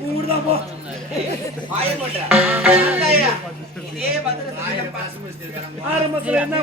குடும்பத்தை நான் ஆரம்பத்தில் என்ன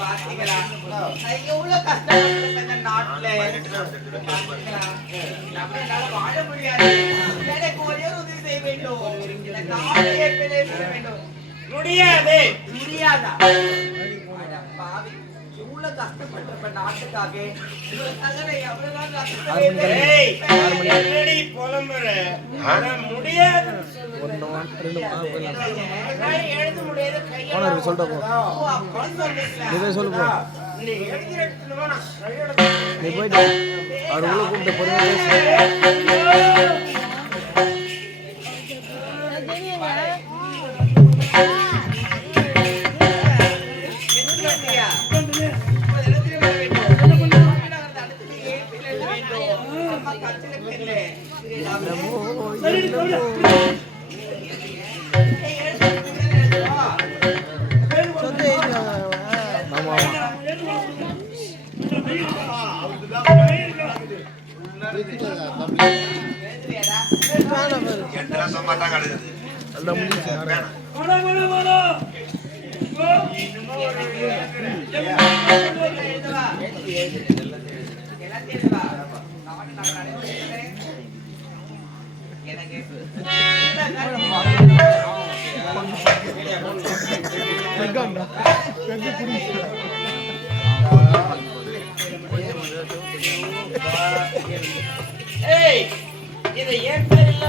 பாத்தீங்களா எவ்வளவு கஷ்டப்பட்டு நாட்டுல வாழ முடியாது. எனக்கு ஒரே உதவி செய்ய வேண்டும். முடியாது முடியாதா? எவ்வளவு கஷ்டப்பட்டு நாட்டுக்காக முடியாது நீ போயிட்டு அவர் உள்ள கூப்பிட்டு பொறுமையா இதை ஏன் பேர் இல்ல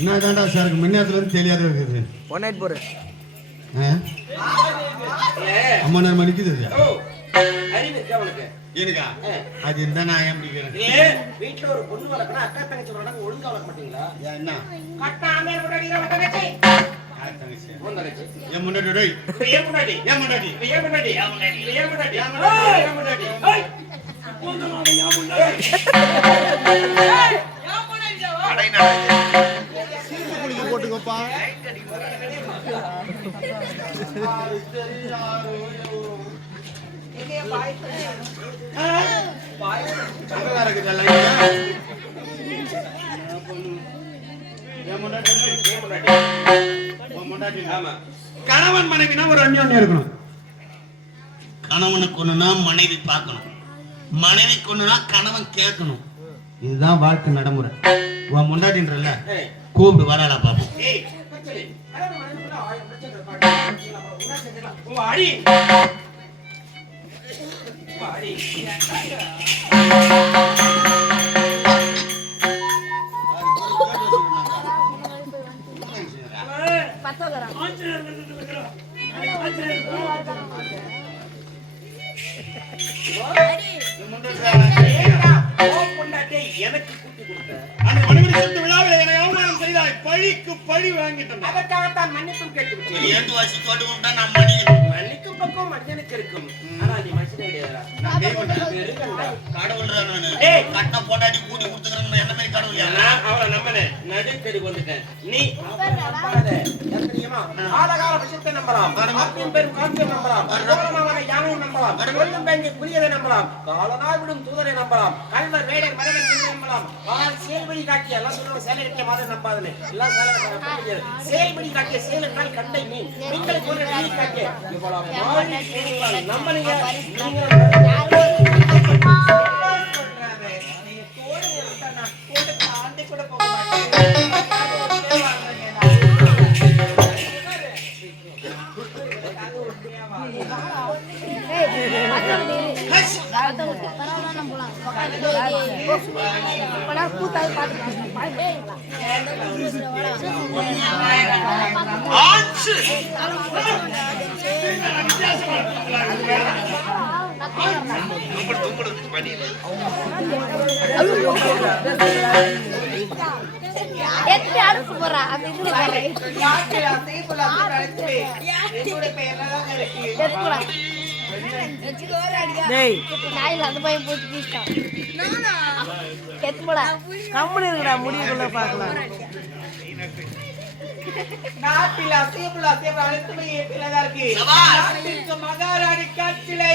என்னதான்டா சார் முன்னேத்துல இருந்து தெரியாத இருக்குது. ஒன் நைட் போறேன் அம்மா நான் மணிக்குது எனக்கா அது இருந்தா நான் ஏன் வீட்டுல ஒரு பொண்ணு வளர்க்கணும் அக்கா தங்கச்சி வளர்க்கணும் ஒழுங்கா வளர்க்க மாட்டீங்களா? என்ன கட்டாம தங்கச்சி ஏன் முன்னாடி ஏன் முன்னாடி ஏன் முன்னாடி ஏன் முன்னாடி ஏன் முன்னாடி ஏன் முன்னாடி ஏன் முன்னாடி போட்டுக்கோப்பா கணவன் மனைவினா ஒரு அந்யோன்யம் இருக்கணும். கணவனுக்கு ஒண்ணுனா மனைவி பார்க்கணும், மனைவி கொண்டுனா கணவன் கேட்கணும். இதுதான் வாழ்க்கை நடைமுறை. உன் முன்னாடின்றல கூப்பிடு வராளா பாப்போம். எனக்கு கூட்டி கொடுத்த அந்த மனைவி சொத்து விழாவில் என்னை அவமானம் செய்தாய், பழிக்கு பழி வாங்கிட்டேன். அதற்காகத்தான் மன்னிப்பும் கேட்டு ஏந்து வாசி கொண்டு நான் மன்னிக்க பக்குவம் மனிதனுக்கு இருக்கும். ஆனா நீ மனுஷனே கிடையாதுடா. நான் தேவன்டா. இருக்கேன்டா. கடவுள்டா நானு. ஏய், கட்ட போட்டாடி கூட்டி கொடுத்துக்கறேன்னு என்ன மாதிரி கடவுள் யாரா? நான் அவளை நம்பினேன். நடுத்தெருக்கு வந்துட்டேன். நீ அவளை நம்பாத. எது தெரியுமா? ஆலகால விஷயத்தை நம்பலாம். ஆத்தியம் பெரும் காட்சியை நம்பலாம். கோலமாவன யானையை நம்பலாம். கொல்லும் பேங்கை புலியதை நம்பலாம். காலனாய் விடும் தூதரை நம்பலாம். கல்வர் வேடர் மரகன் நம்பலாம். ஆனால் செயல்படி காட்டிய எல்லாம் சொல்லுவாங்க. சேலை கட்டிய மாதிரி நம்பாதுன்னு. எல்லாம் செயல்படி காட்டிய சேல் என்றால் கண்டை மீன். மீன்களை போன்ற மீன் காட்டிய இவ்வளவு மாறி செயல்கள் நம்பனீங்க. நாட்டில் அசையமுள்ள அசையம் அனைத்துமே ஏற்றிலதா இருக்கு. நாட்டிற்கு மகாராணி காட்சிலை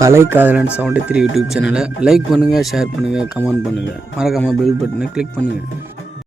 கலை காதலன் 73 யூடியூப் சேனலை லைக் பண்ணுங்கள், ஷேர் பண்ணுங்கள், கமெண்ட் பண்ணுங்கள், மறக்காமல் பெல் பட்டனை கிளிக் பண்ணுங்கள்.